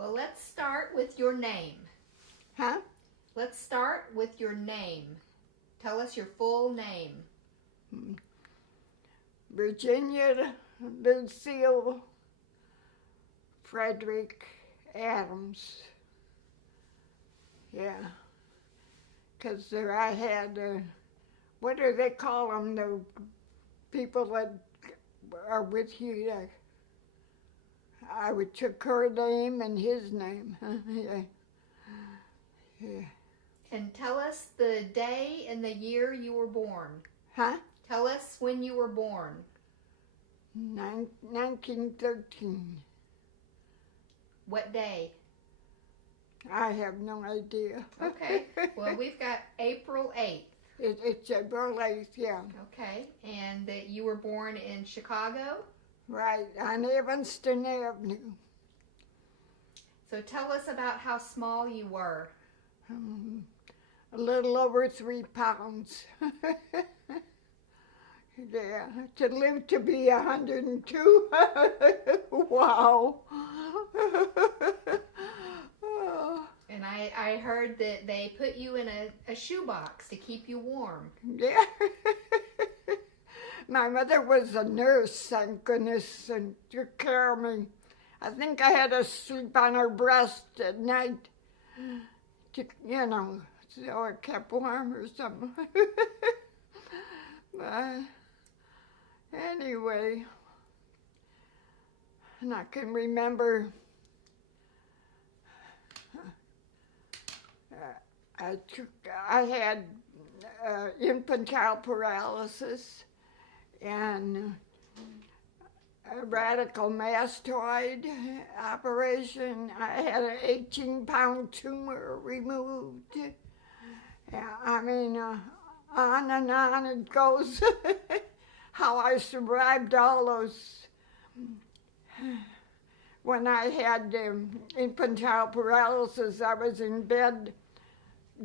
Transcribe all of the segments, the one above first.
Well, let's start with your name. Huh? Let's start with your name. Tell us your full name. Virginia Lucille Frederick Adams. Yeah. Because there I had, what do they call them, the people that are with you? I took her name and his name. Yeah. Yeah. And tell us the day and the year you were born. Huh? Tell us when you were born. 1913. What day? I have no idea. Okay. Well, we've got April 8th. It's April 8th, yeah. Okay. And that you were born in Chicago? Right, on Evanston Avenue. So tell us about how small you were. A little over 3 pounds. Yeah, to live to be 102. Wow. And I heard that they put you in a shoebox to keep you warm. Yeah. My mother was a nurse, thank goodness, and took care of me. I think I had to sleep on her breast at night, to, so I kept warm or something. But anyway, and I can remember I had infantile paralysis and a radical mastoid operation. I had an 18-pound tumor removed. Yeah, I mean, on and on it goes. How I survived all those. When I had infantile paralysis, I was in bed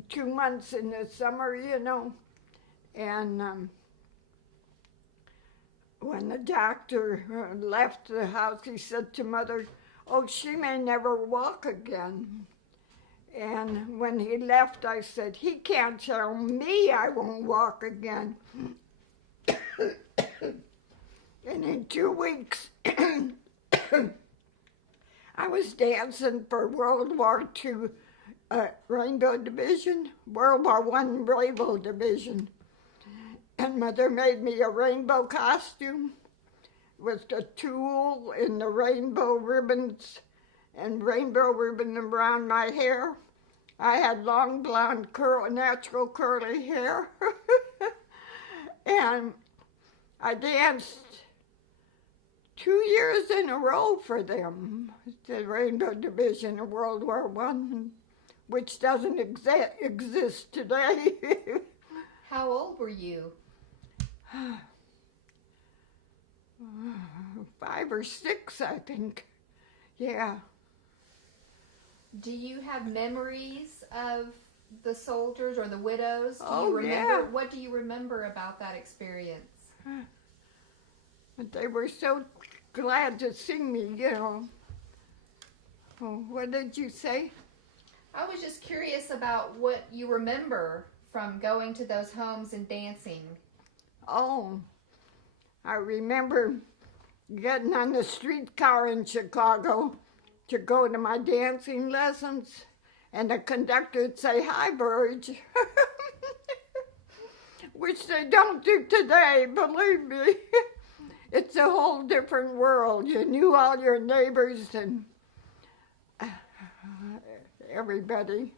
2 months in the summer, and when the doctor left the house, he said to Mother, "Oh, she may never walk again." And when he left, I said, "He can't tell me I won't walk again." And in 2 weeks, I was dancing for World War II Rainbow Division, World War I Rainbow Division. And Mother made me a rainbow costume with the tulle and the rainbow ribbons and rainbow ribbon around my hair. I had long blonde natural curly hair. And I danced 2 years in a row for them, the Rainbow Division of World War I, which doesn't exist today. How old were you? 5 or 6, I think. Yeah. Do you have memories of the soldiers or the widows? Do Oh, you remember? yeah. What do you remember about that experience? But they were so glad to see me, Oh, what did you say? I was just curious about what you remember from going to those homes and dancing. Oh, I remember getting on the streetcar in Chicago to go to my dancing lessons, and the conductor would say, "Hi, Burge," which they don't do today, believe me. It's a whole different world. You knew all your neighbors and everybody.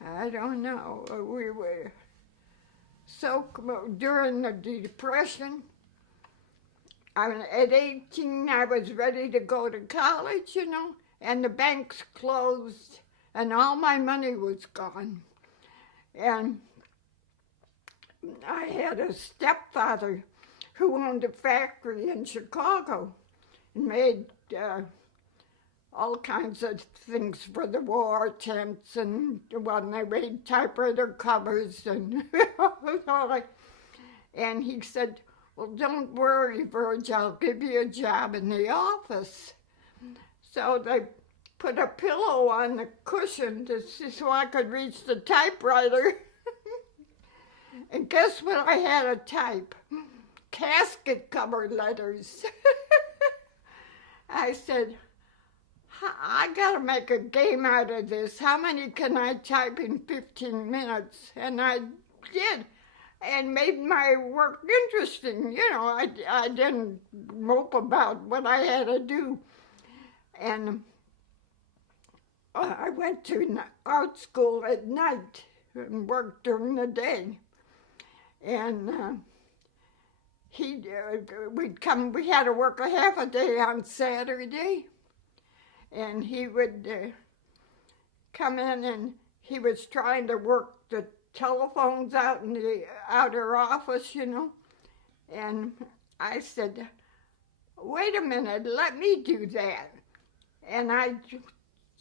I don't know. We were so, during the Depression, at 18, I was ready to go to college, and the banks closed, and all my money was gone. And I had a stepfather who owned a factory in Chicago and made all kinds of things for the war, tents, and when they made typewriter covers and all that. And he said, "Well, don't worry, Virg, I'll give you a job in the office." So they put a pillow on the cushion so I could reach the typewriter. And guess what I had to type? Casket cover letters. I said, I gotta make a game out of this. How many can I type in 15 minutes? And I did, and made my work interesting. You know, I didn't mope about what I had to do. And I went to art school at night and worked during the day. And we had to work a half a day on Saturday. And he would come in, and he was trying to work the telephones out in the outer office, you know. And I said, wait a minute, let me do that. And I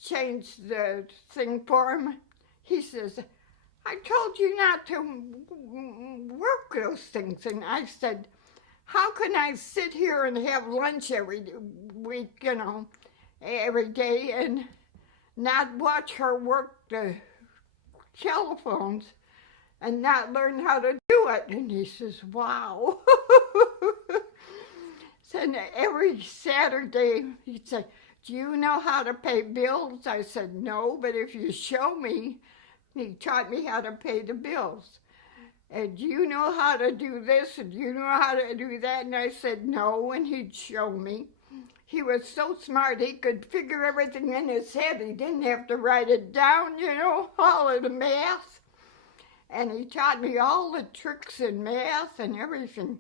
changed the thing for him. He says, I told you not to work those things. And I said, how can I sit here and have lunch every week, you know, every day, and not watch her work the telephones and not learn how to do it? And he says, wow. So every Saturday he'd say, do you know how to pay bills? I said, no, but if you show me. He taught me how to pay the bills. And do you know how to do this? And do you know how to do that? And I said, no, and he'd show me. He was so smart, he could figure everything in his head. He didn't have to write it down, you know, all of the math. And he taught me all the tricks in math and everything.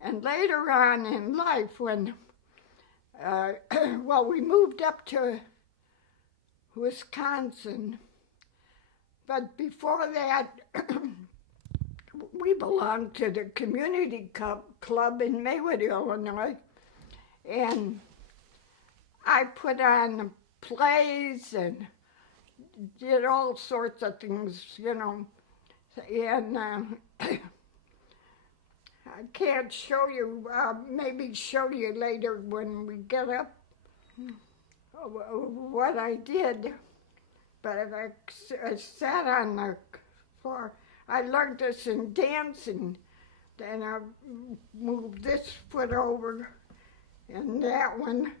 And later on in life, when, we moved up to Wisconsin. But before that, we belonged to the community club in Maywood, Illinois. And I put on plays and did all sorts of things, you know. And I can't show you, maybe show you later when we get up what I did. But if I sat on the floor, I learned this in dancing. Then I moved this foot over and that one,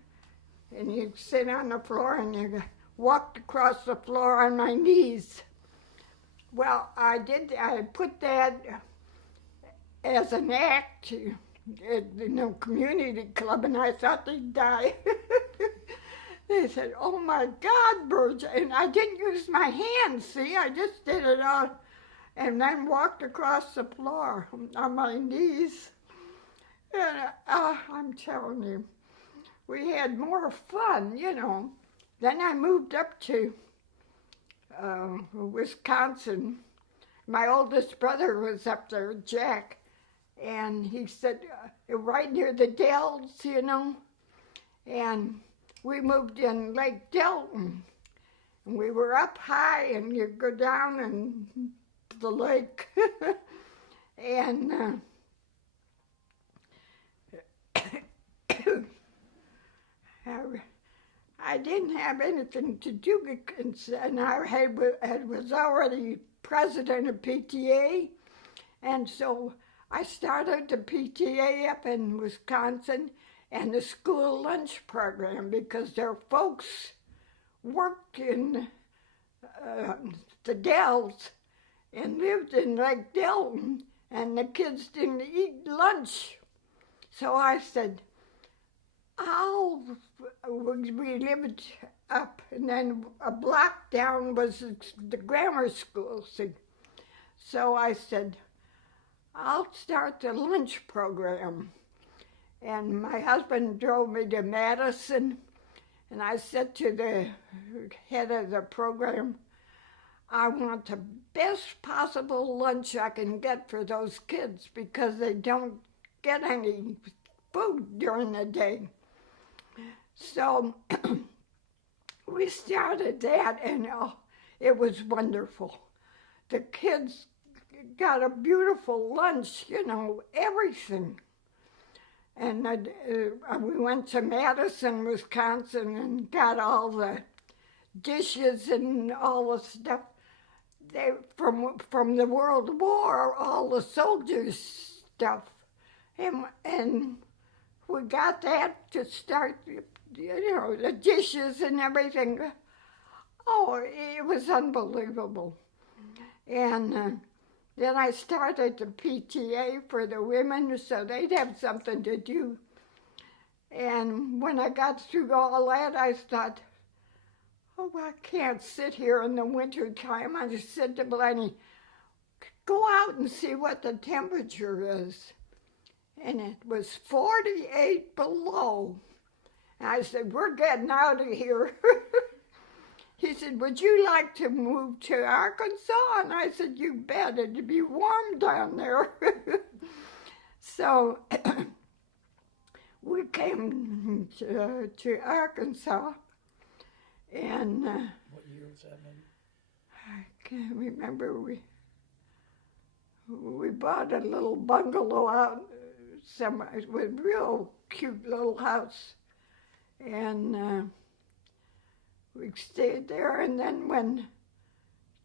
and you'd sit on the floor and you walked across the floor on my knees. Well, I put that as an act at the community club, and I thought they'd die. They said, oh my God, Bridget, and I didn't use my hands, see, I just did it all, and then walked across the floor on my knees. And I'm telling you, we had more fun, you know. Then I moved up to Wisconsin. My oldest brother was up there, Jack, and he said, right near the Dells, you know, and we moved in Lake Delton, and we were up high, and you go down and the lake, and I didn't have anything to do, and I was already president of PTA, and so I started the PTA up in Wisconsin and the school lunch program, because their folks worked in the Dells and lived in Lake Delton, and the kids didn't eat lunch. So I said, we lived up, and then a block down was the grammar school. So I said, I'll start the lunch program. And my husband drove me to Madison, and I said to the head of the program, I want the best possible lunch I can get for those kids, because they don't get any food during the day. So we started that, and it was wonderful. The kids got a beautiful lunch, you know, everything. And we went to Madison, Wisconsin, and got all the dishes and all the stuff they from the World War, all the soldiers' stuff, and we got that to start, the dishes and everything. Oh, it was unbelievable. And then I started the PTA for the women so they'd have something to do. And when I got through all that, I thought, oh, I can't sit here in the winter time. I just said to Blenny, go out and see what the temperature is. And it was 48 below. And I said, we're getting out of here. He said, would you like to move to Arkansas? And I said, you bet, it'd be warm down there. So we came to Arkansas. And what year was that, maybe? I can't remember. We bought a little bungalow out somewhere with a real cute little house. And we stayed there, and then when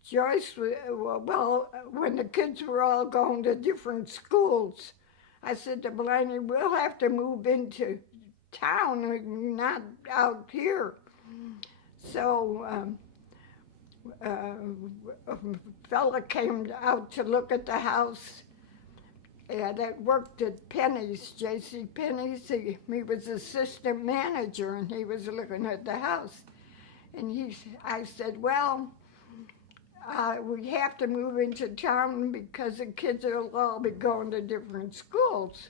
Joyce, when the kids were all going to different schools, I said to Blaney, we'll have to move into town, not out here. So a fella came out to look at the house, and that worked at Penny's, J.C. Penney's. He was assistant manager, and he was looking at the house. And I said, well, we have to move into town because the kids will all be going to different schools.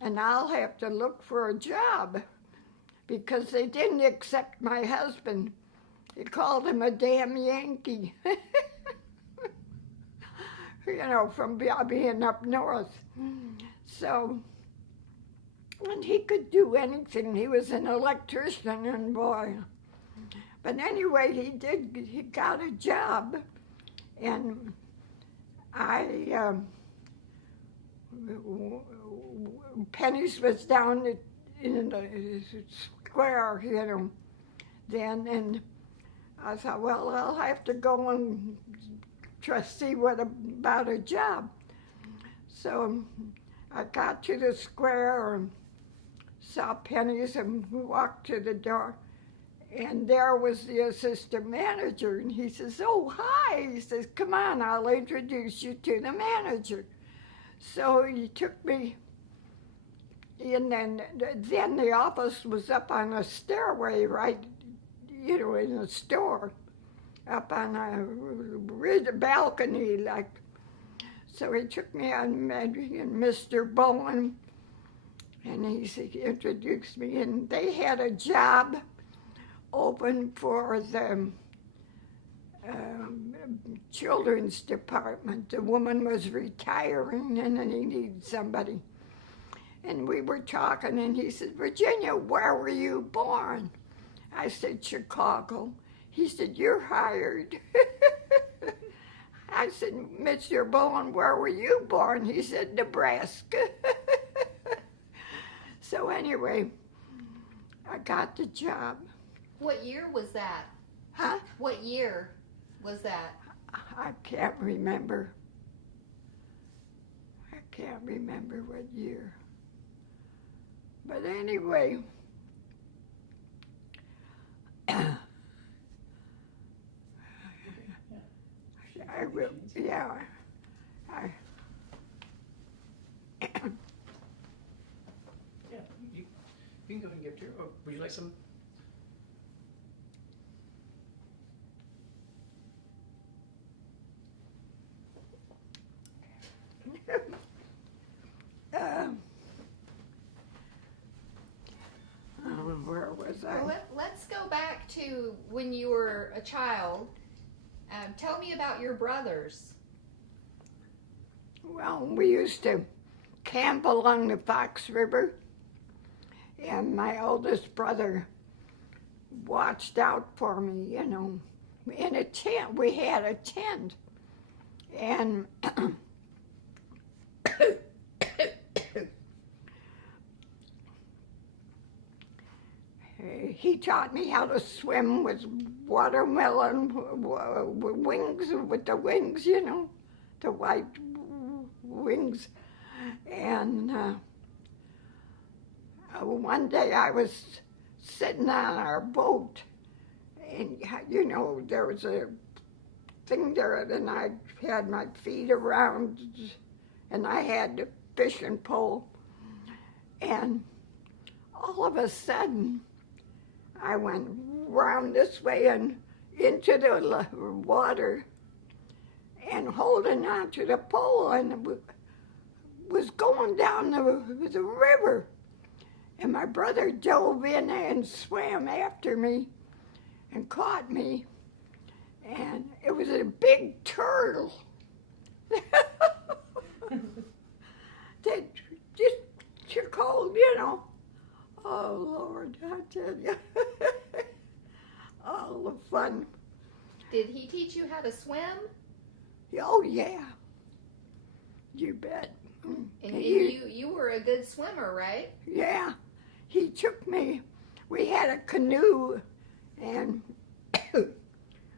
And I'll have to look for a job because they didn't accept my husband. They called him a damn Yankee, from being up north. So, and he could do anything. He was an electrician, and boy. But anyway, he got a job, and Penny's was down in the square, then, and I thought, well, I'll have to go and try to see what about a job. So I got to the square and saw Penny's and walked to the door. And there was the assistant manager, and he says, oh, hi. He says, come on, I'll introduce you to the manager. So he took me, and then the office was up on a stairway, right, in the store, up on a balcony, like. So he took me on, and Mr. Bowen, and he introduced me, and they had a job open for the children's department. The woman was retiring, and then he needed somebody. And we were talking, and he said, Virginia, where were you born? I said, Chicago. He said, you're hired. I said, Mr. Bowen, where were you born? He said, Nebraska. So anyway, I got the job. What year was that? Huh? What year was that? I can't remember. I can't remember what year. But anyway, I will, yeah. Yeah, you can go ahead and give it to her. Or would you like some? Where was I? Well, let's go back to when you were a child. Tell me about your brothers. Well, we used to camp along the Fox River, and my oldest brother watched out for me, in a tent. We had a tent, and he taught me how to swim with watermelon wings, with the wings, you know, the white wings. And one day I was sitting on our boat, and you know, there was a thing there, and I had my feet around, and I had the fishing pole, and all of a sudden, I went round this way and into the water, and holding on to the pole, and was going down the river. And my brother dove in and swam after me and caught me. And it was a big turtle. That just took hold, you know. Oh, Lord, I tell you. All the fun. Did he teach you how to swim? Oh, yeah. You bet. And you were a good swimmer, right? Yeah. He took me. We had a canoe, and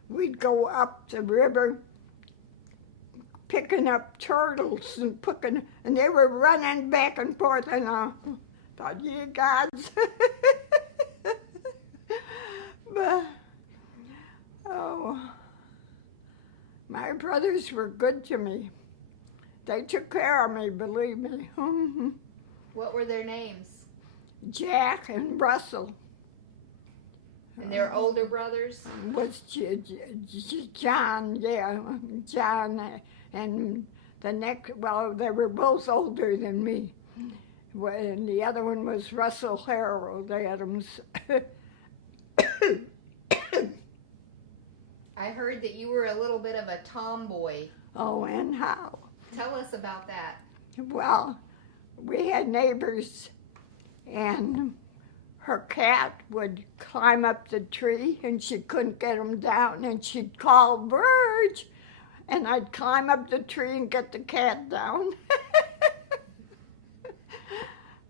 we'd go up the river picking up turtles and they were running back and forth, and I thought, ye gods. But, oh, my brothers were good to me. They took care of me, believe me. What were their names? Jack and Russell. And their older brothers? Was John, yeah, John, and the next, well, they were both older than me. And the other one was Russell Harold Adams. I heard that you were a little bit of a tomboy. Oh, and how? Tell us about that. Well, we had neighbors, and her cat would climb up the tree, and she couldn't get him down, and she'd call Verge, and I'd climb up the tree and get the cat down.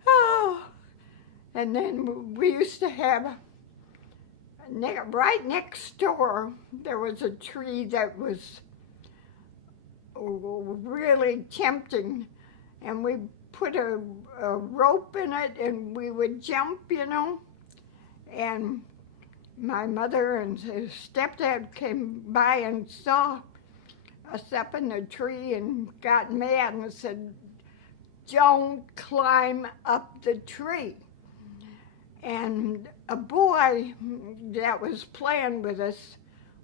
Oh, and then we used to have, right next door, there was a tree that was really tempting, and we put a rope in it, and we would jump, you know, and my mother and stepdad came by and saw us up in the tree and got mad and said, "Don't climb up the tree." And a boy that was playing with us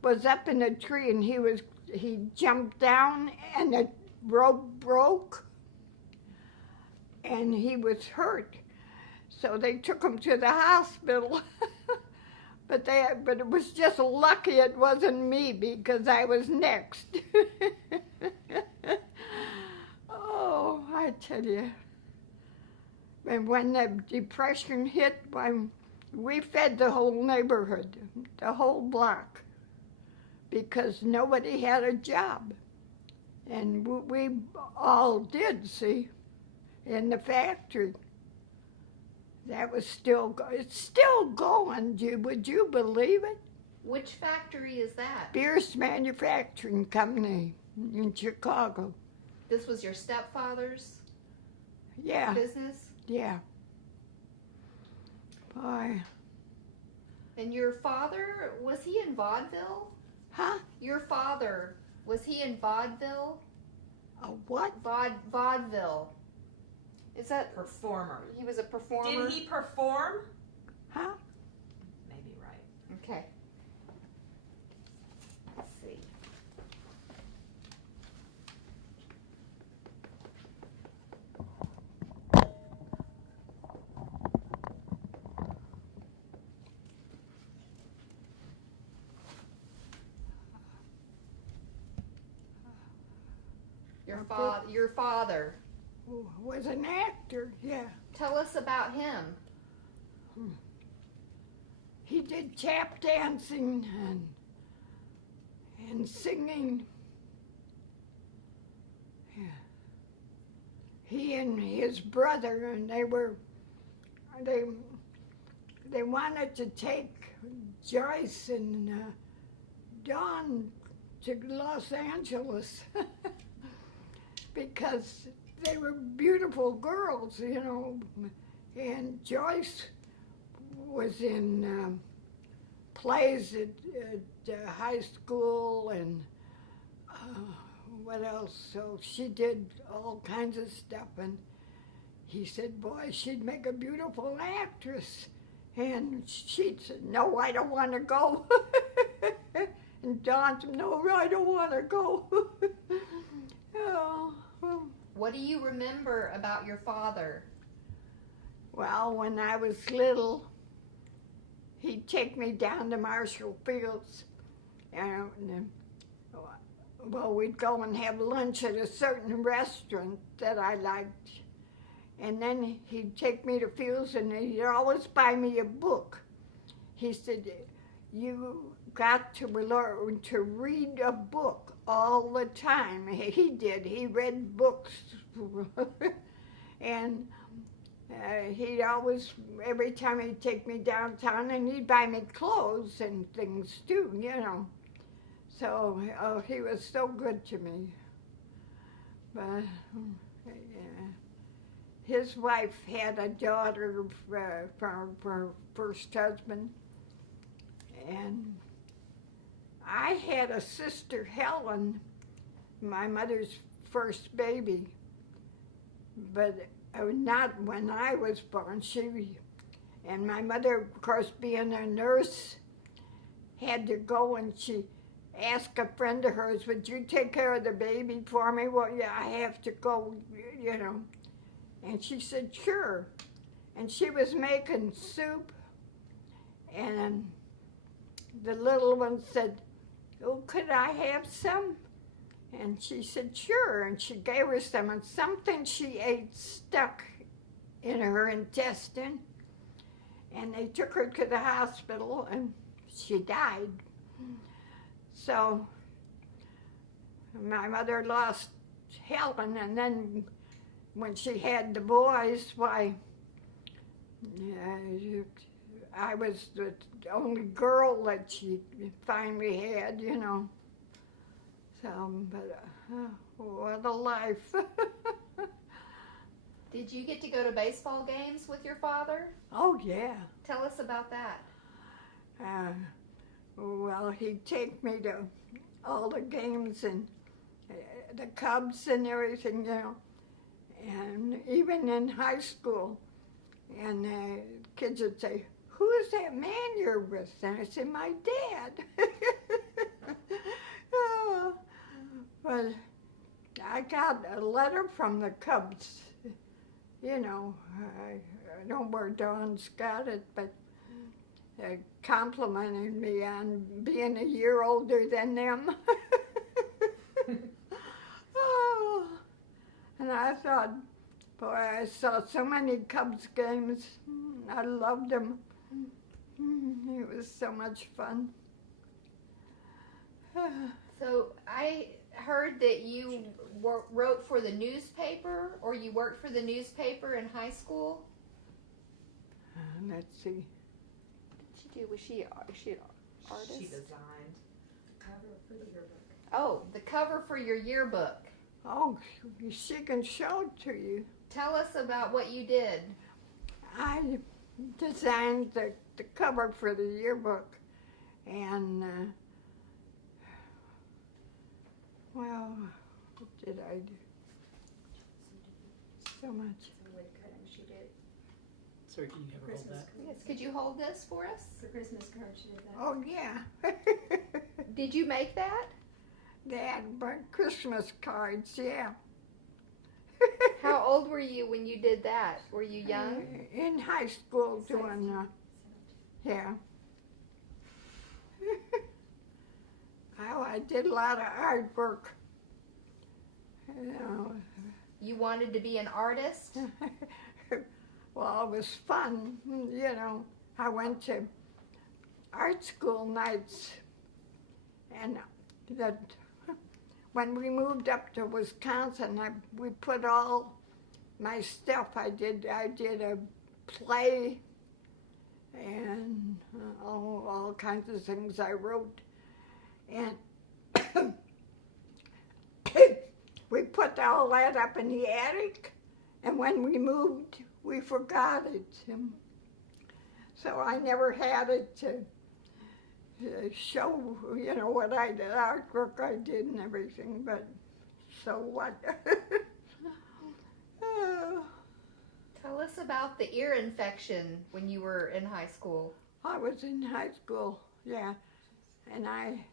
was up in the tree, and he jumped down, and the rope broke, and he was hurt. So they took him to the hospital. But it was just lucky it wasn't me, because I was next. Oh, I tell you. And when the Depression hit, we fed the whole neighborhood, the whole block, because nobody had a job. And we all did, see, in the factory. That was it's still going, would you believe it? Which factory is that? Pierce Manufacturing Company in Chicago. This was your stepfather's Yeah, business? yeah. Boy. And your father, was he in vaudeville? Huh? Your father, was he in vaudeville? A what? Vaudeville. Is that, Performer. he was a performer? Did he perform? Huh? Maybe right. Okay. Let's see. Your father. Was an actor, yeah. Tell us about him. He did tap dancing and singing. Yeah. He and his brother, and they wanted to take Joyce and Dawn to Los Angeles because they were beautiful girls, you know. And Joyce was in plays at high school and what else? So she did all kinds of stuff. And he said, boy, she'd make a beautiful actress. And she said, no, I don't want to go. And Dawn said, no, I don't want to go. Oh. What do you remember about your father? Well, when I was little, he'd take me down to Marshall Fields. And, well, we'd go and have lunch at a certain restaurant that I liked. And then he'd take me to Fields and he'd always buy me a book. He said, you got to learn to read a book all the time. He did. He read books. And he'd always, every time he'd take me downtown and he'd buy me clothes and things too, you know. So he was so good to me. But his wife had a daughter from her first husband. And I had a sister, Helen, my mother's first baby. But not when I was born. And my mother, of course, being a nurse, had to go and she asked a friend of hers, would you take care of the baby for me? Well, yeah, I have to go, you know. And she said, sure. And she was making soup. And the little one said, oh, could I have some? And she said, sure. And she gave her some. And something she ate stuck in her intestine. And they took her to the hospital and she died. So my mother lost Helen, and then when she had the boys, why, I was the only girl that she finally had, you know. So, but what a life. Did you get to go to baseball games with your father? Oh, yeah. Tell us about that. Well, he'd take me to all the games and the Cubs and everything, you know. And even in high school, and kids would say, who is that man you're with? And I said, my dad. Oh, but I got a letter from the Cubs, you know. I don't know where Dawn's got it, but complimenting me on being a year older than them. Oh, and I thought, boy, I saw so many Cubs games. I loved them. It was so much fun. So I heard that you wrote for the newspaper, or you worked for the newspaper in high school. Let's see. What did she do? Was she an artist? She designed cover for the yearbook. Oh, the cover for your yearbook. Oh, she can show it to you. Tell us about what you did. I designed the cover for the yearbook, and well, what did I do? So much. She did Sorry, can you have her hold Christmas that? Yes, could you hold this for us? the Christmas card. She did that. Oh yeah. Did you make that? They had Christmas cards, yeah. How old were you when you did that? Were you young? In high school doing, yeah. Oh, I did a lot of artwork. You know. You wanted to be an artist? Well, it was fun, you know. I went to art school nights, and when we moved up to Wisconsin, we put all my stuff. I did a play and all kinds of things I wrote. And we put all that up in the attic, and when we moved, we forgot it. So I never had it to show, what I did, artwork I did and everything, but so what? Tell us about the ear infection when you were in high school. I was in high school, yeah, and I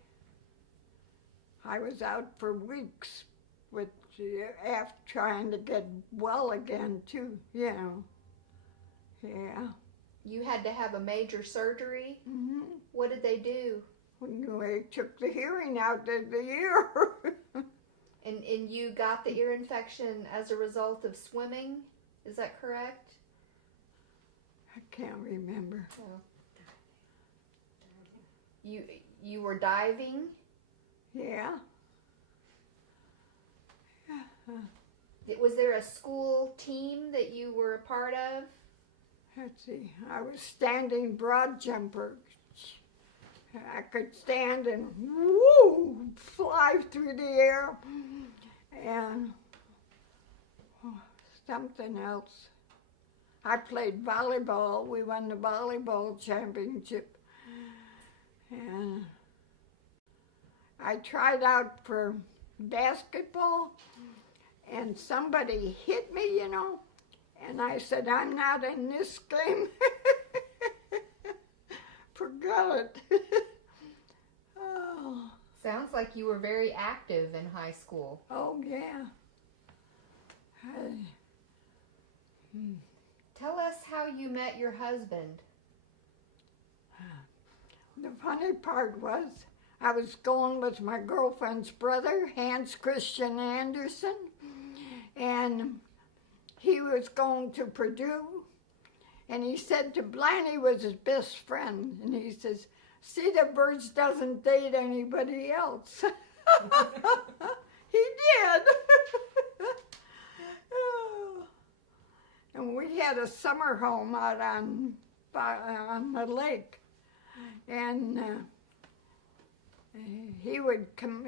was out for weeks with after trying to get well again too, Yeah. You had to have a major surgery. Mm-hmm. What did they do? They took the hearing out of the ear. And you got the ear infection as a result of swimming? Is that correct? I can't remember. Oh. You were diving? Yeah. Was there a school team that you were a part of? Let's see. I was standing broad jumper. I could stand and fly through the air. And something else. I played volleyball. We won the volleyball championship. And I tried out for basketball, and somebody hit me, and I said, I'm not in this game. Forgot it. Oh. Sounds like you were very active in high school. Oh, yeah. Tell us how you met your husband. The funny part was, I was going with my girlfriend's brother, Hans Christian Andersen, and he was going to Purdue, and he said to Blaney was his best friend, and he says, see, the Birds doesn't date anybody else. He did. And we had a summer home out on the lake, and he would come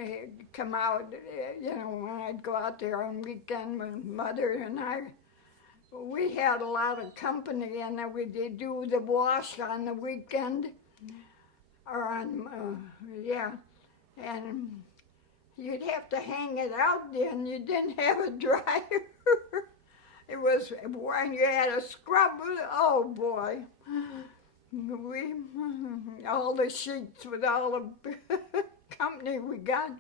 out, when I'd go out there on weekend with Mother and I. We had a lot of company, and then we'd do the wash on the weekend, or on, and you'd have to hang it out then. You didn't have a dryer. It was when you had a scrub, oh boy. All the sheets with all the company we got.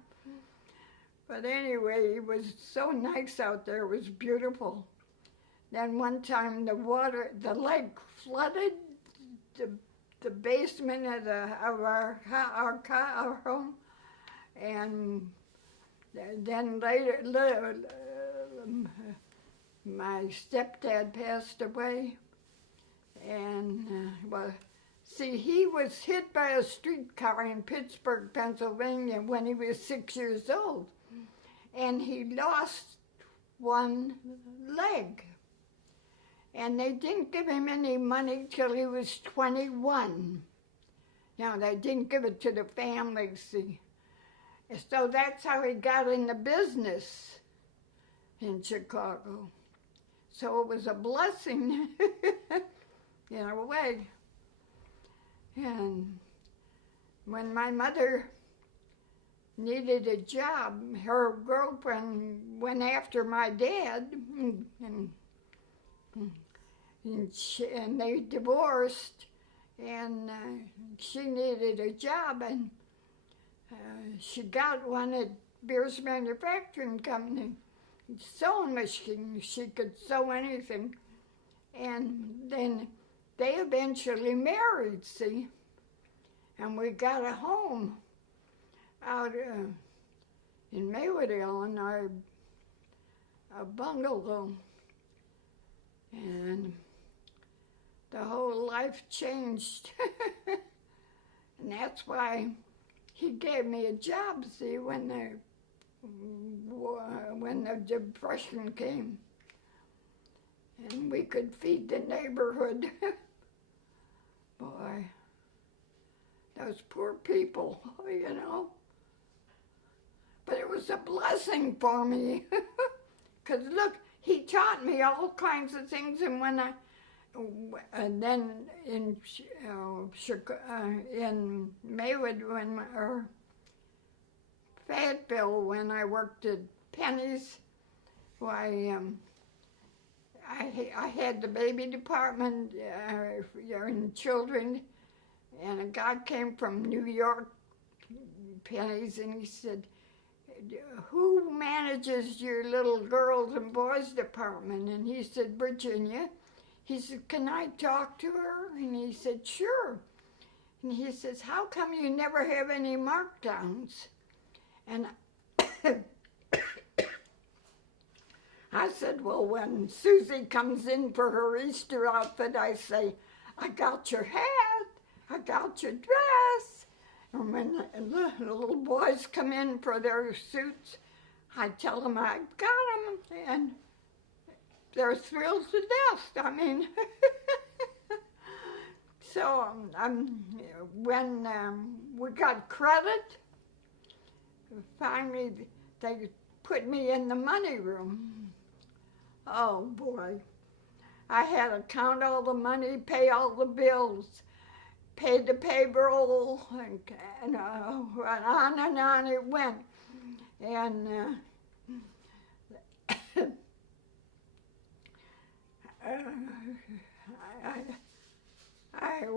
But anyway, it was so nice out there. It was beautiful. Then one time the lake flooded the basement of our home, and then later my stepdad passed away, and he was hit by a streetcar in Pittsburgh, Pennsylvania when he was 6 years old, and he lost one leg. And they didn't give him any money till he was 21. They didn't give it to the family, see. So that's how he got in the business in Chicago. So it was a blessing, in a way. And when my mother needed a job, her girlfriend went after my dad, and they divorced, and she needed a job, and she got one at Beers Manufacturing Company, sewing machine. She could sew anything, and then they eventually married, see, and we got a home out in Maywood, Illinois, a bungalow, and the whole life changed. And that's why he gave me a job, see, when the Depression came. And we could feed the neighborhood. Boy, those poor people, you know. But it was a blessing for me. Because look, he taught me all kinds of things. And then in Maywood, or Fayetteville, when I worked at Penny's, why, I had the baby department in children, and a guy came from New York, Penny's, and he said, "Who manages your little girls and boys department?" And he said, "Virginia." He said, "Can I talk to her?" And he said, "Sure." And he says, "How come you never have any markdowns?" And I said, "Well, when Susie comes in for her Easter outfit, I say, 'I got your hat, I got your dress.' And when the little boys come in for their suits, I tell them I got them, and they're thrilled to death. I mean, so when we got credit, finally they put me in the money room. Oh boy, I had to count all the money, pay all the bills, pay the payroll, and on it went. And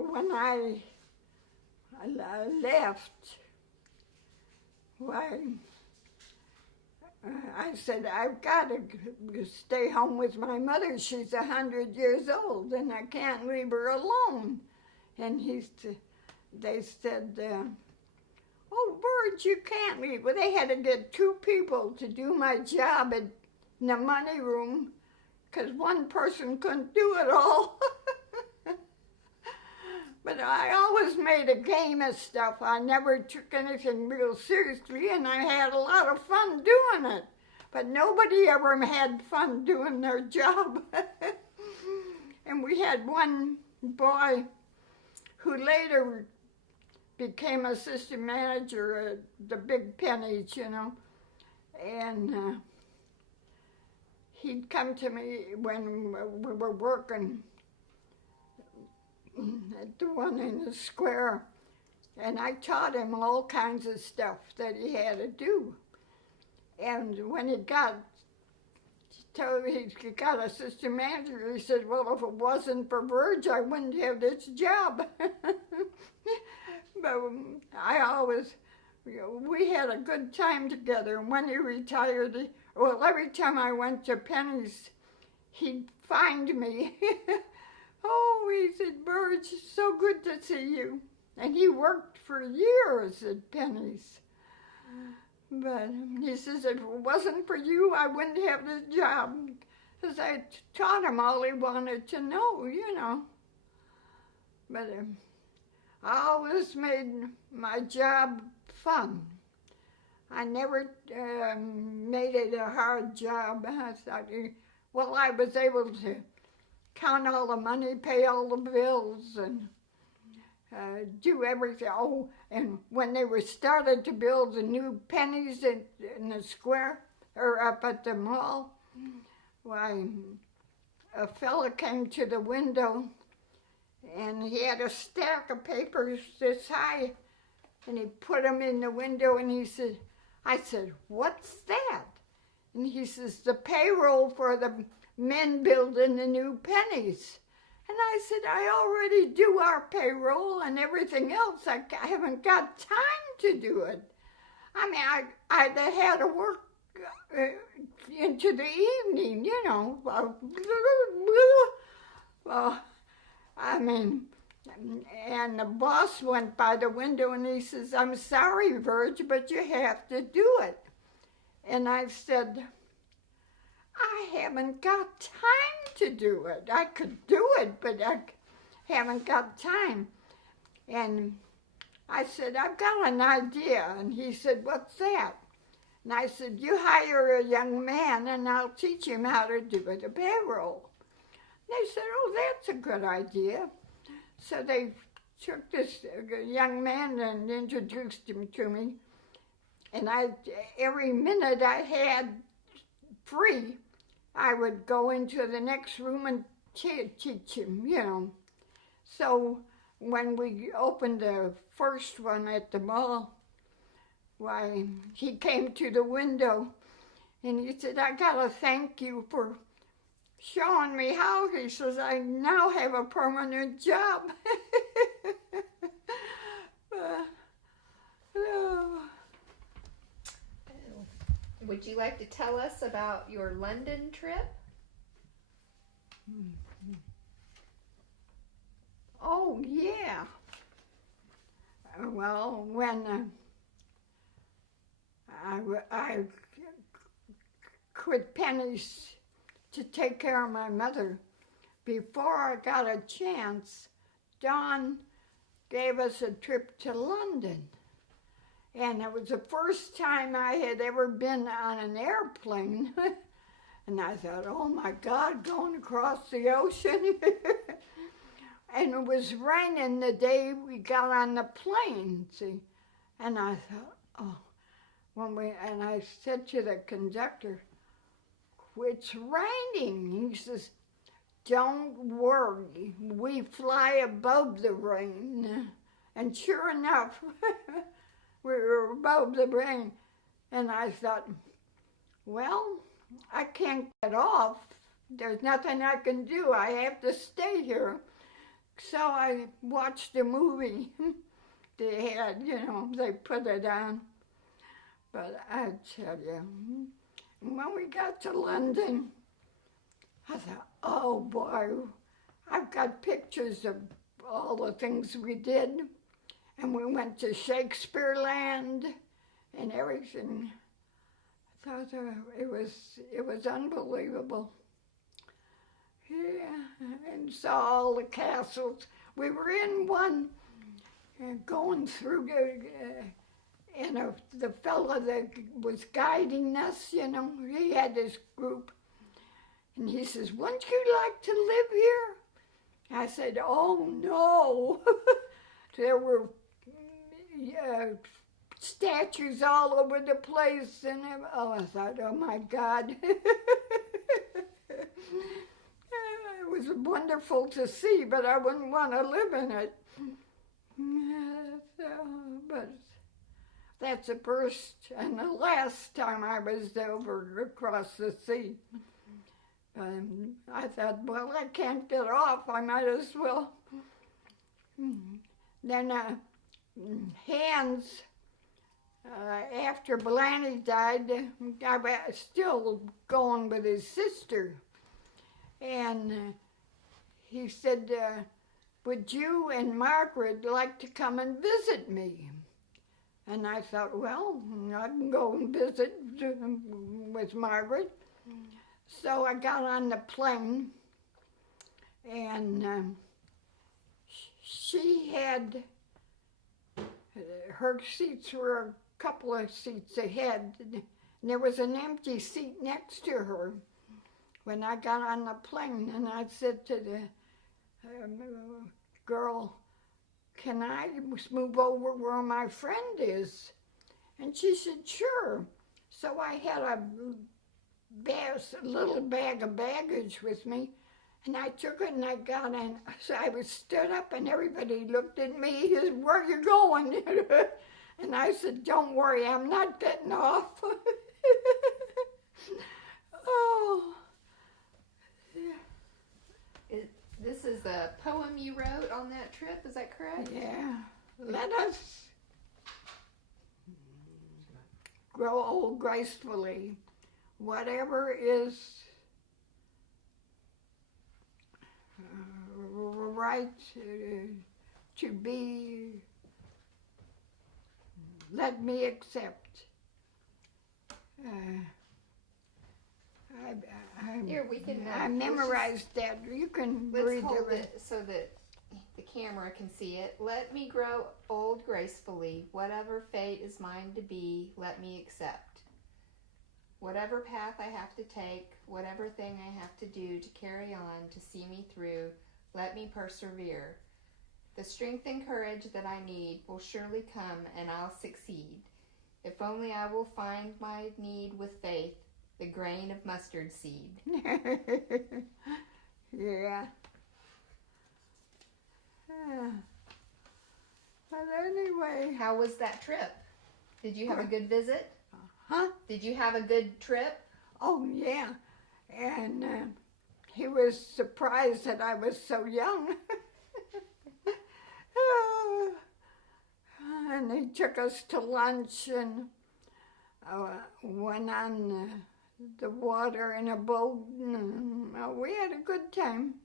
when I left, why, I said, "I've got to stay home with my mother. She's 100 years old, and I can't leave her alone." And they said, "Oh, Bird, you can't leave." Well, they had to get 2 people to do my job in the money room, because one person couldn't do it all. But I always made a game of stuff. I never took anything real seriously, and I had a lot of fun doing it. But nobody ever had fun doing their job. And we had one boy who later became assistant manager at the big Pennies, you know. And he'd come to me when we were working at the one in the square, and I taught him all kinds of stuff that he had to do. And when he got assistant manager, he said, "Well, if it wasn't for Verge, I wouldn't have this job." But we had a good time together. And when he retired, every time I went to Penny's, he'd find me. "Oh," he said, "Burge, it's so good to see you." And he worked for years at Penny's. But he says, "If it wasn't for you, I wouldn't have this job." Because I taught him all he wanted to know, you know. But I always made my job fun. I never made it a hard job. I thought, well, I was able to count all the money, pay all the bills, and do everything. Oh, and when they were started to build the new Pennies in the square, or up at the mall, why, a fella came to the window, and he had a stack of papers this high, and he put them in the window, and I said, "What's that?" And he says, "The payroll for the men building the new Pennies." And I said, "I already do our payroll and everything else. I haven't got time to do it." I mean, I had to work into the evening, you know. Well, I mean, and the boss went by the window and he says, "I'm sorry, Virg, but you have to do it." And I said, "I haven't got time to do it. I could do it, but I haven't got time." And I said, "I've got an idea." And he said, "What's that?" And I said, "You hire a young man and I'll teach him how to do the payroll." And they said, "Oh, that's a good idea." So they took this young man and introduced him to me. And every minute I had free, I would go into the next room and teach him, you know. So when we opened the first one at the mall, why, he came to the window and he said, I gotta thank you for showing me how. He says, I now have a permanent job. Would you like to tell us about your London trip? Oh, yeah. Well, when I quit pennies to take care of my mother, before I got a chance, Don gave us a trip to London. And it was the first time I had ever been on an airplane. And I thought, oh my God, going across the ocean. And it was raining the day we got on the plane, see. And I thought, oh, and I said to the conductor, it's raining. He says, don't worry, we fly above the rain. And sure enough, we were above the rain. And I thought, well, I can't get off. There's nothing I can do. I have to stay here. So I watched a movie they had, you know, they put it on. But I tell you, when we got to London, I thought, oh boy, I've got pictures of all the things we did. And we went to Shakespeare Land and everything. I thought it was unbelievable. Yeah, and saw all the castles. We were in one, going through, and the fellow that was guiding us, you know, he had this group. And he says, wouldn't you like to live here? I said, oh no. There were statues all over the place. And I thought, oh my God. It was wonderful to see, but I wouldn't want to live in it. But that's the first and the last time I was over across the sea. I thought, well, I can't get off. I might as well. Then Hans, after Blaney died, I was still going with his sister. And he said, would you and Margaret like to come and visit me? And I thought, well, I can go and visit with Margaret. So I got on the plane, and she had, her seats were a couple of seats ahead, and there was an empty seat next to her when I got on the plane. And I said to the girl, can I move over where my friend is? And she said, sure. So I had a little bag of baggage with me, and I took it and I got in. So I was stood up and everybody looked at me, he said, where are you going? And I said, don't worry, I'm not getting off. Oh. This is a poem you wrote on that trip, is that correct? Yeah. Let us grow old gracefully. Whatever is right to be, let me accept. Here, we can. I memorized that. You can Let's read hold it. it so that the camera can see it. Let me grow old gracefully. Whatever fate is mine to be, let me accept. Whatever path I have to take, whatever thing I have to do to carry on, to see me through, let me persevere. The strength and courage that I need will surely come and I'll succeed. If only I will find my need with faith, the grain of mustard seed. Yeah. But anyway, How was that trip? Did you have a good visit? huh? Did you have a good trip? Oh, yeah. And he was surprised that I was so young. And he took us to lunch and went on the water in a boat. And, we had a good time.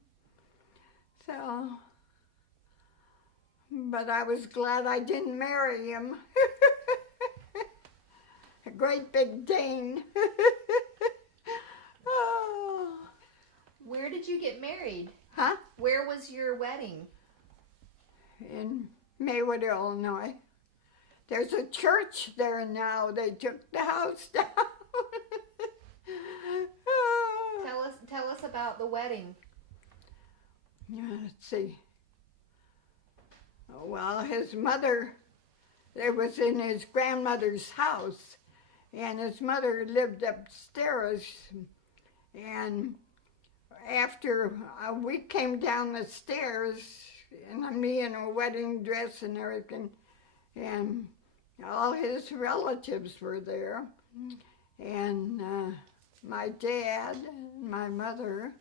So, but I was glad I didn't marry him. A great big Dane. Oh. Where did you get married? Huh? Where was your wedding? In Maywood, Illinois. There's a church there now. They took the house down. Oh. Tell us about the wedding. Let's see. Well, his mother, it was in his grandmother's house, and his mother lived upstairs. And after we came down the stairs, and me in a wedding dress and everything, and all his relatives were there, and my dad and my mother.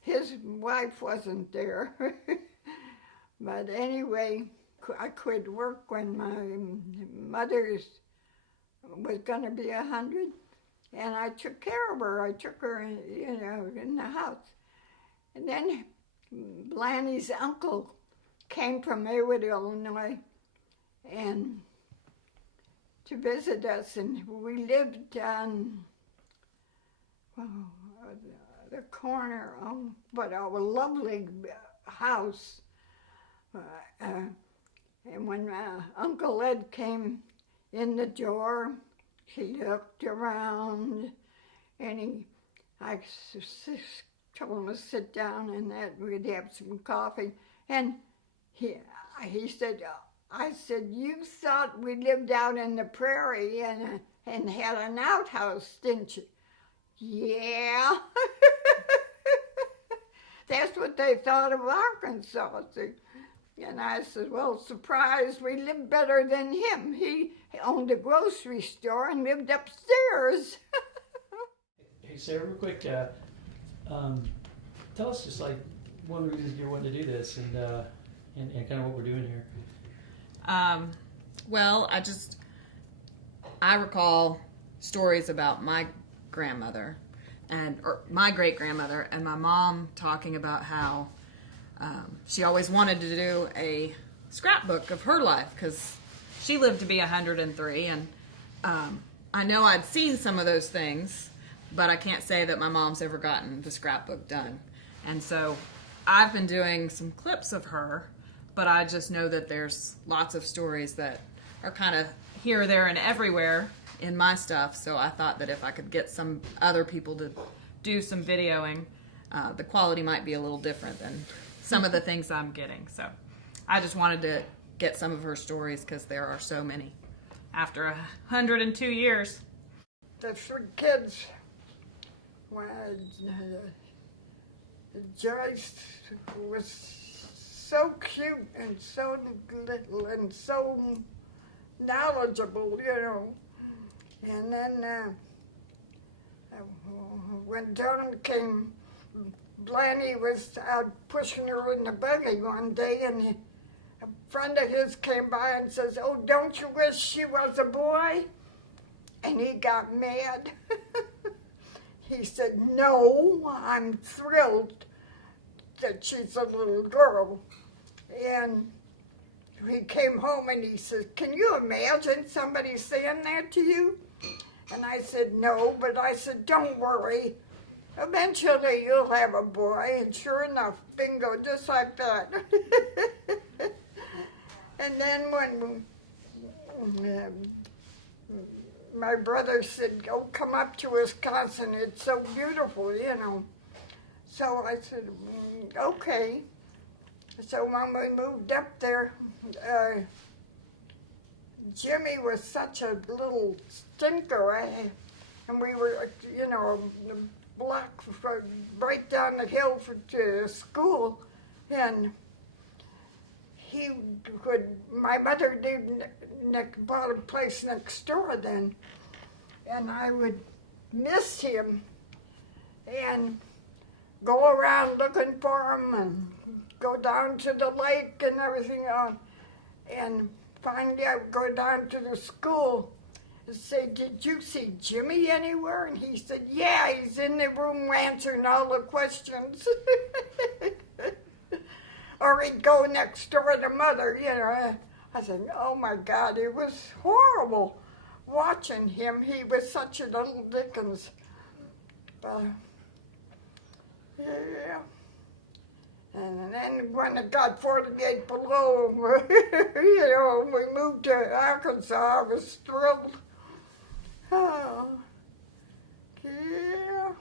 His wife wasn't there. But anyway, I quit work when my mother was going to be 100, and I took care of her. I took her, in the house. And then Blanny's uncle came from Maywood, Illinois, and to visit us, and we lived on the corner of what a lovely house. And when Uncle Ed came in the door, he looked around, and I told him to sit down and that we'd have some coffee. And he said, I said, you thought we lived out in the prairie and had an outhouse, didn't you? Yeah. That's what they thought of Arkansas. See? And I said, well, surprise, we lived better than him. He owned a grocery store and lived upstairs. Hey, Sarah, real quick, tell us just like one of the reasons you wanted to do this and kind of what we're doing here. Well, I recall stories about my grandmother or my great grandmother and my mom talking about how she always wanted to do a scrapbook of her life because she lived to be 103, and I know I'd seen some of those things, but I can't say that my mom's ever gotten the scrapbook done. And so I've been doing some clips of her, but I just know that there's lots of stories that are kind of here, there, and everywhere in my stuff. So I thought that if I could get some other people to do some videoing, the quality might be a little different than some of the things I'm getting. So I just wanted to get some of her stories because there are so many after 102 years. The three kids, when Joyce was so cute and so little and so knowledgeable, And then when Dawn came, Blanny was out pushing her in the buggy one day, and a friend of his came by and says, oh, don't you wish she was a boy? And he got mad. He said, no, I'm thrilled that she's a little girl. And he came home and he said, can you imagine somebody saying that to you? And I said, no, but I said, don't worry. Eventually you'll have a boy. And sure enough, bingo, just like that. And then when my brother said, oh, come up to Wisconsin, it's so beautiful, So I said, okay. So when we moved up there, Jimmy was such a little stinker, and we were, you know, a block right down the hill to school, and my mother bought a place next door then, and I would miss him and go around looking for him and go down to the lake and everything on. And finally I would go down to the school and say, "Did you see Jimmy anywhere?" And he said, "Yeah, he's in the room answering all the questions." Or he'd go next door to Mother, you know. I said, oh my God, it was horrible watching him. He was such a little Dickens. Yeah. And then when it got 48 below, you know, we moved to Arkansas, I was thrilled. Oh, yeah.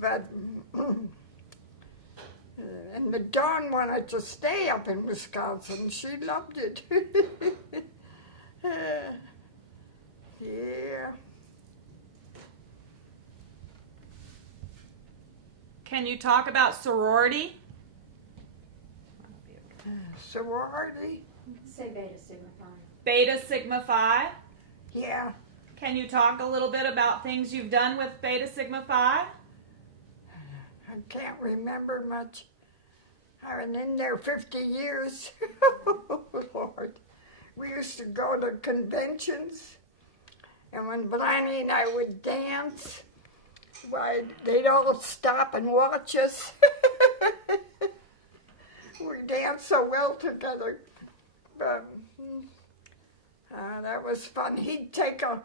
But, and the Dawn wanted to stay up in Wisconsin. She loved it. Yeah. Can you talk about sorority? Sorority? Say Beta Sigma Phi. Beta Sigma Phi. Yeah. Can you talk a little bit about things you've done with Beta Sigma Phi? I can't remember much. I've been in there 50 years. Oh, Lord. We used to go to conventions, and when Blaney and I would dance, why, they'd all stop and watch us. We danced so well together. But, that was fun. He'd take a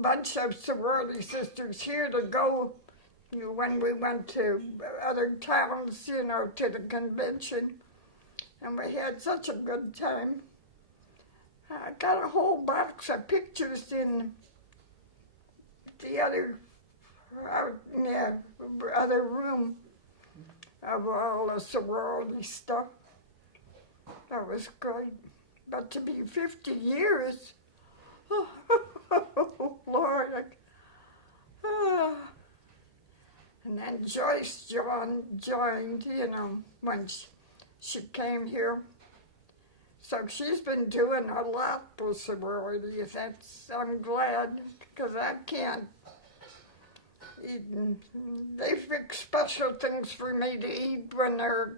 bunch of sorority sisters here to go when we went to other towns, you know, to the convention. And we had such a good time. I got a whole box of pictures in the other room of all the sorority stuff. That was great. But to be 50 years, oh, Lord. And then Joyce joined, you know, when she came here. So she's been doing a lot for sorority. I'm glad, because I can't eat. They fix special things for me to eat when they're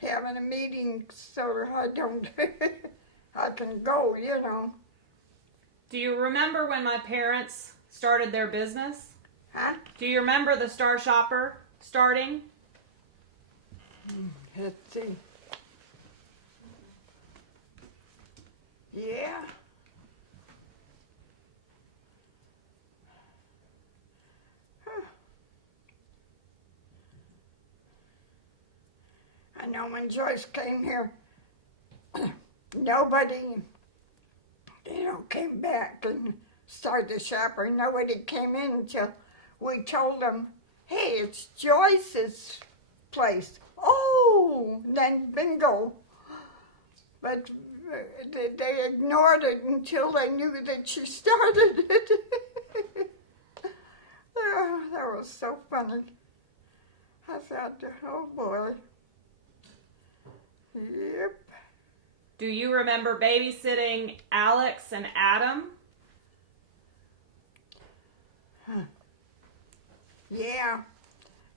having a meeting, so I don't, I can go, you know. Do you remember when my parents started their business? Huh? Do you remember the Star Shopper starting? Let's see. Yeah. Huh. I know when Joyce came here, nobody, you know, came back and started the shopper. Nobody came in until we told them, hey, it's Joyce's place. Oh, then bingo. But they ignored it until they knew that she started it. Oh, that was so funny. I thought, oh boy. Yep. Do you remember babysitting Alex and Adam? Yeah,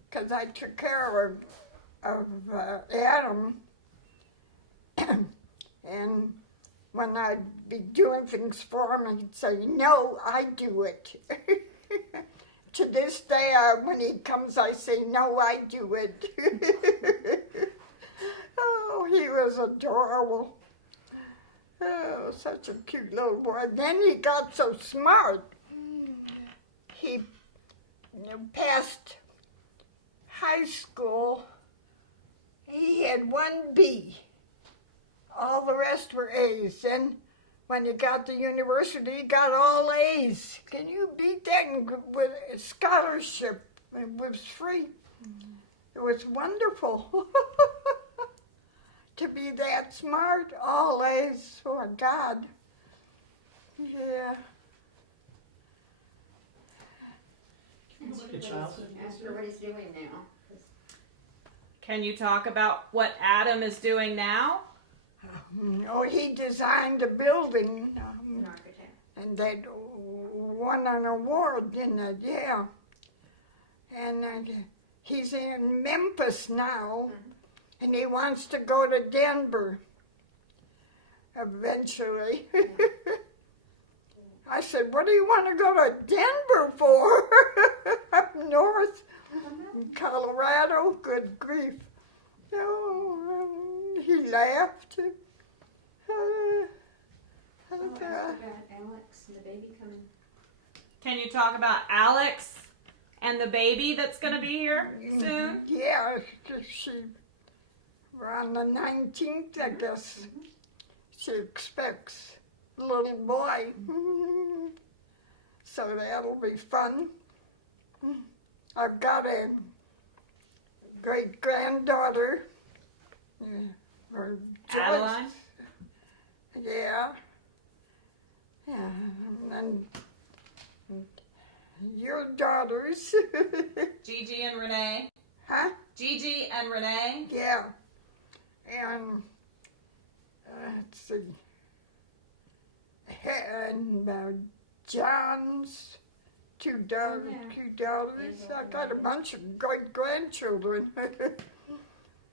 because I took care of Adam. And when I'd be doing things for him, he'd say, no, I do it. To this day, when he comes, I say, no, I do it. Oh, he was adorable. Oh, such a cute little boy. Then he got so smart. He passed high school. He had 1 B. All the rest were A's. Then when he got to university, he got all A's. Can you beat that? With a scholarship. It was free. It was wonderful. be that smart always. Oh, God. Yeah. Can you look at childhood? Ask her what he's doing now. Can you talk about what Adam is doing now? Oh, he designed a building, An architect. and that won an award in it, yeah. And he's in Memphis now, and he wants to go to Denver eventually. I said, what do you want to go to Denver for? Up north in Colorado? Good grief. Oh, he laughed. Oh, I asked about Alex and the baby coming. Can you talk about Alex and the baby that's going to be here soon? Yeah, she, around the 19th, I guess, she expects a little boy. So that'll be fun. I've got a great-granddaughter. Her Joyce. Adeline? Yeah. Yeah, and your daughters. Gigi and Renee. Huh? Gigi and Renee. Yeah. And let's see. And John's two daughters. I got a bunch of great grandchildren.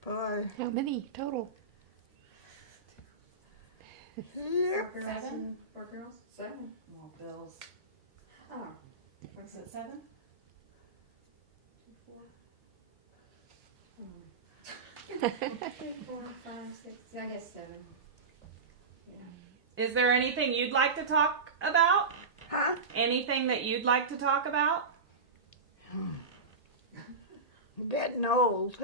Boy. How many total? Yeah. 4 girls and 4 girls? 7. Well, Bill's. Oh, Was it 7? 2, 4. 3, 4, 5, 6. I guess 7. Is there anything you'd like to talk about? Huh? Anything that you'd like to talk about? Getting old.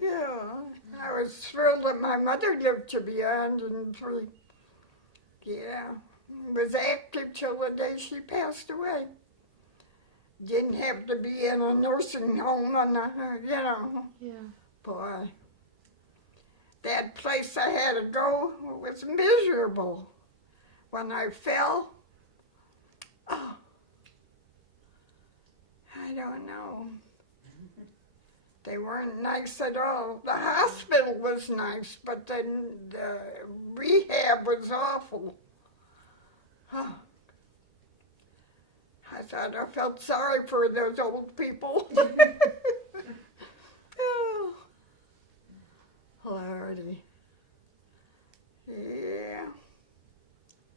Yeah. I was thrilled that my mother lived to be 103. Yeah. Was active till the day she passed away. Didn't have to be in a nursing home, and Yeah. boy, that place I had to go was miserable. When I fell, oh, I don't know. They weren't nice at all. The hospital was nice, but then the rehab was awful. Oh. I thought I felt sorry for those old people. Oh, Lordy. Yeah.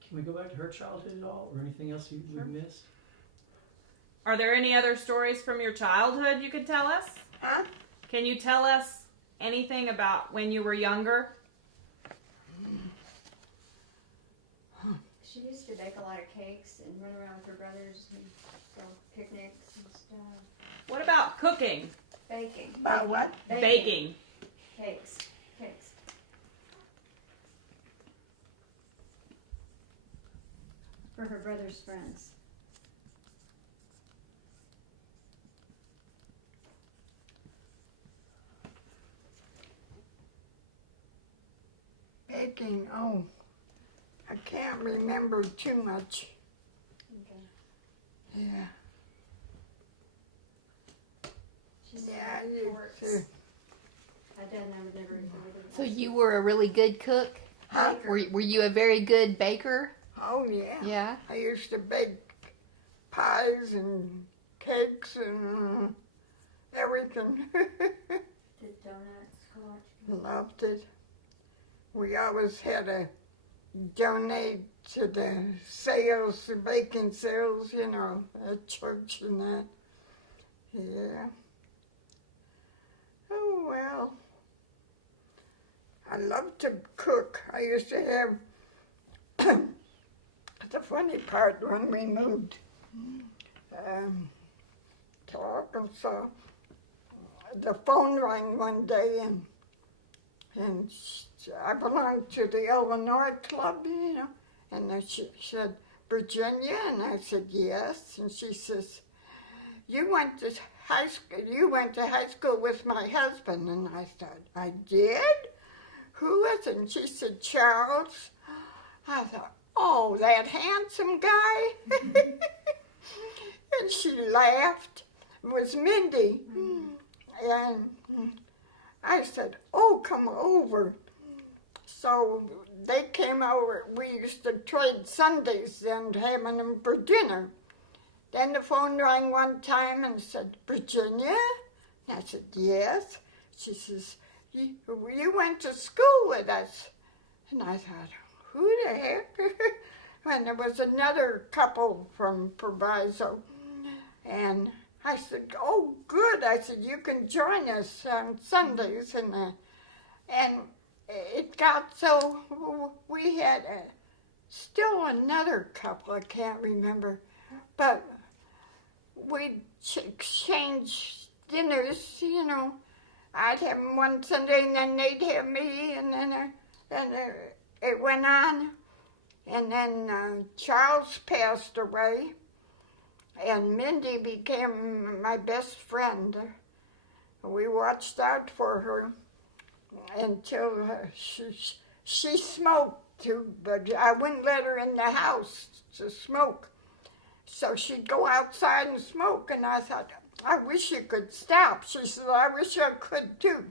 Can we go back to her childhood at all, or anything else we've missed? Are there any other stories from your childhood you could tell us? Huh? Can you tell us anything about when you were younger? She used to bake a lot of cakes and run around with her brothers and go picnics and stuff. What about cooking? Baking. About what? Baking. Cakes. For her brother's friends. Baking, oh, I can't remember too much. Okay. Yeah. She's Yeah, torts. My dad never So you were a really good cook? Huh? Were you a very good baker? Oh, yeah. Yeah. I used to bake pies and cakes and everything. did donuts, college. Loved it. We always had to donate to the sales, the baking sales, at church and that. Yeah. Oh, well. I love to cook. I used to have, the funny part when we moved to Arkansas, the phone rang one day and I belonged to the Illinois Club, and then she said, Virginia? And I said, yes. And she says, you went to high school. You went to high school with my husband, and I thought, I did. Who is it? And she said, Charles. I thought, oh, that handsome guy. And she laughed. It was Mindy. And I said, oh, come over. So they came over. We used to trade Sundays and having them for dinner. Then the phone rang one time and said, Virginia? And I said, yes. She says, you went to school with us. And I thought, who the heck? And there was another couple from Proviso. And I said, oh, good. I said, you can join us on Sundays. And it got so we had still another couple, I can't remember. But we'd exchange dinners, you know. I'd have them one Sunday, and then they'd have me, and then it went on. And then Charles passed away, and Mindy became my best friend. We watched out for her until she smoked too, but I wouldn't let her in the house to smoke. So she'd go outside and smoke, and I thought, I wish you could stop. She said, I wish I could too.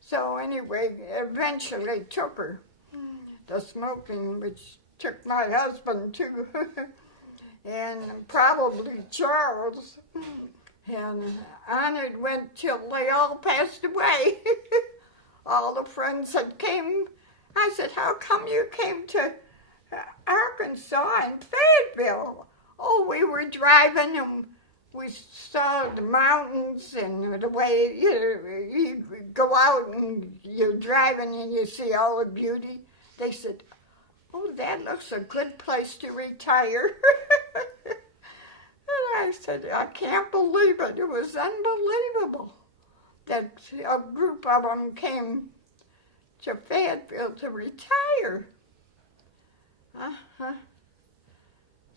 So anyway, eventually took her, the smoking, which took my husband too, and probably Charles. And on it went till they all passed away. All the friends that came, I said, how come you came to Arkansas and Fayetteville? Oh, we were driving and we saw the mountains and the way you go out and you're driving and you see all the beauty. They said, oh, that looks a good place to retire. And I said, I can't believe it. It was unbelievable that a group of them came to Fayetteville to retire.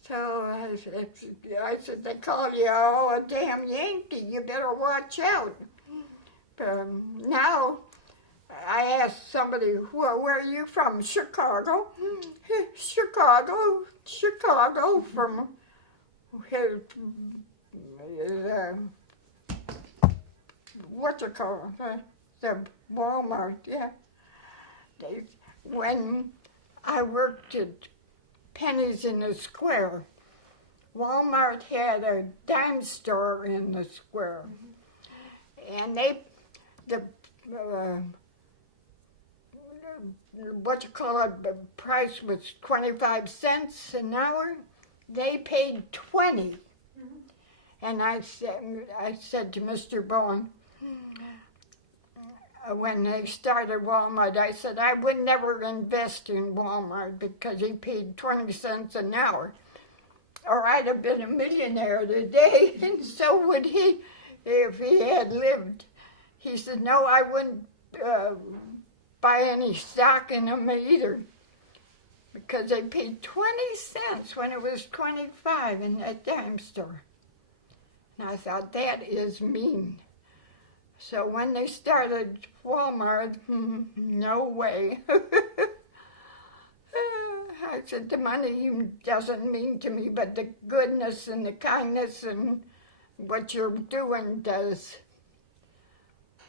So I said, they call you all a damn Yankee. You better watch out. Now, I asked somebody, where are you from? Chicago. Chicago from what you call it? The Walmart, yeah. When I worked at Pennies in the Square, Walmart had a dime store in the square, and the price was 25 cents an hour. They paid 20. And I said to Mr. Bowen, when they started Walmart, I said, I would never invest in Walmart because he paid 20 cents an hour. Or I'd have been a millionaire today, and so would he if he had lived. He said, no, I wouldn't buy any stock in them either because they paid 20 cents when it was 25 in that dime store. And I thought, that is mean. So when they started Walmart, no way. I said, the money doesn't mean to me, but the goodness and the kindness and what you're doing does.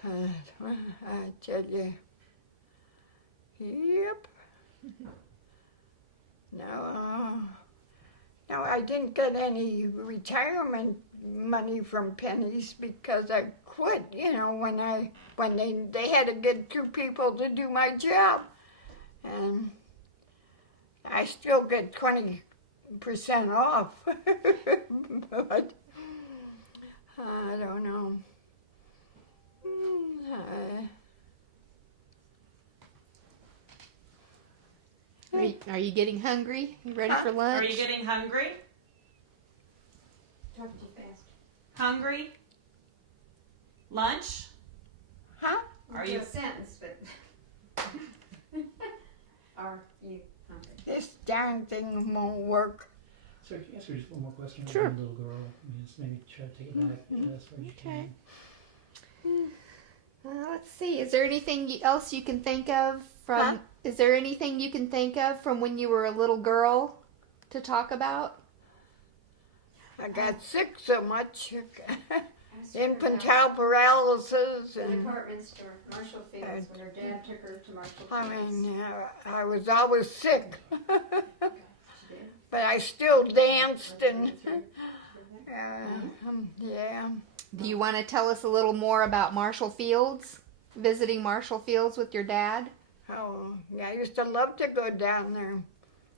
I tell you, yep. No, I didn't get any retirement money from Pennies because I quit, when they had to get 2 people to do my job. And I still get 20% off. But I don't know. Are you getting hungry? You ready for lunch? Are you getting hungry? Talking too fast. Hungry? Lunch? Huh? Are Do you? a sentence, but are you hungry? This darn thing won't work. So can I ask her just one more question? Sure. About the little girl. I mean, just maybe try to take it back as far as you Okay. can. Let's see. Is there anything else you can think of from? Huh? Is there anything you can think of from when you were a little girl to talk about? I got sick so much. Asked her about Infantile paralysis the and department store, Marshall Fields, when her dad took her to Marshall I Fields. mean, I was always sick. She did. But I still danced and Through yeah. Do you want to tell us a little more about Marshall Fields? Visiting Marshall Fields with your dad? Oh, yeah, I used to love to go down there.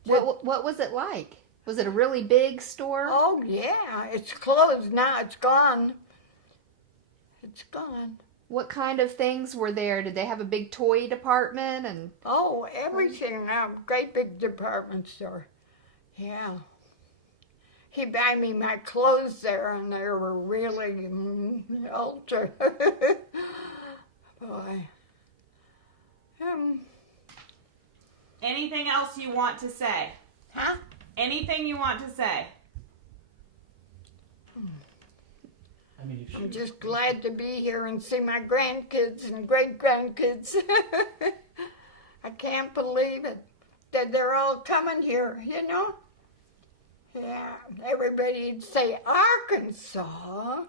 What was it like? Was it a really big store? Oh yeah, it's closed now. It's gone. It's gone. What kind of things were there? Did they have a big toy department and Oh, everything. Great big department store. Yeah. He buy me my clothes there, and they were really ultra. Boy. Anything else you want to say? Huh? Anything you want to say? I mean, if I'm she, just glad to be here and see my grandkids and great grandkids. I can't believe it that they're all coming here, you know? Yeah, everybody'd say Arkansas.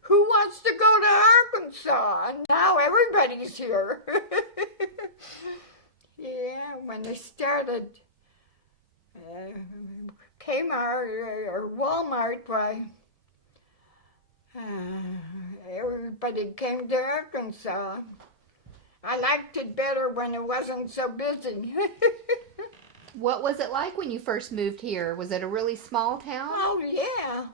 Who wants to go to Arkansas? And now everybody's here. Yeah, when they started Kmart or Walmart, why, everybody came to Arkansas. I liked it better when it wasn't so busy. what was it like when you first moved here? Was it a really small town? Oh, yeah.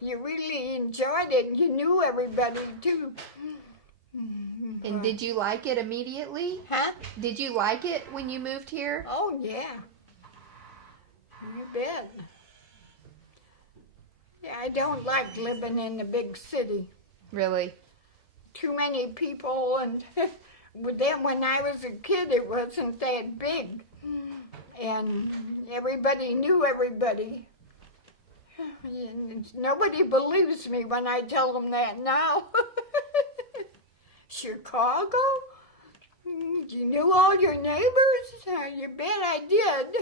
You really enjoyed it. You knew everybody, too. And did you like it immediately? Huh? Did you like it when you moved here? Oh, yeah. You bet. Yeah, I don't like living in the big city. Really? Too many people, and then when I was a kid, it wasn't that big. And everybody knew everybody. And nobody believes me when I tell them that now. Chicago? You knew all your neighbors? You bet I did.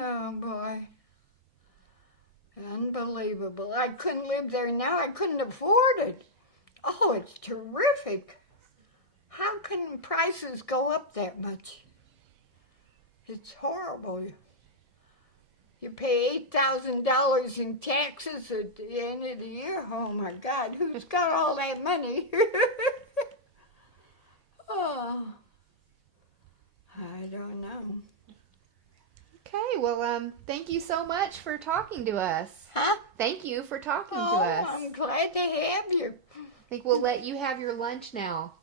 Oh, boy. Unbelievable. I couldn't live there now. I couldn't afford it. Oh, it's terrific. How can prices go up that much? It's horrible. You pay $8,000 in taxes at the end of the year. Oh, my God. Who's got all that money? Oh, I don't know. Okay, well, thank you so much for talking to us. Huh? Thank you for talking to Oh, us. I'm glad to have you. I think we'll let you have your lunch now.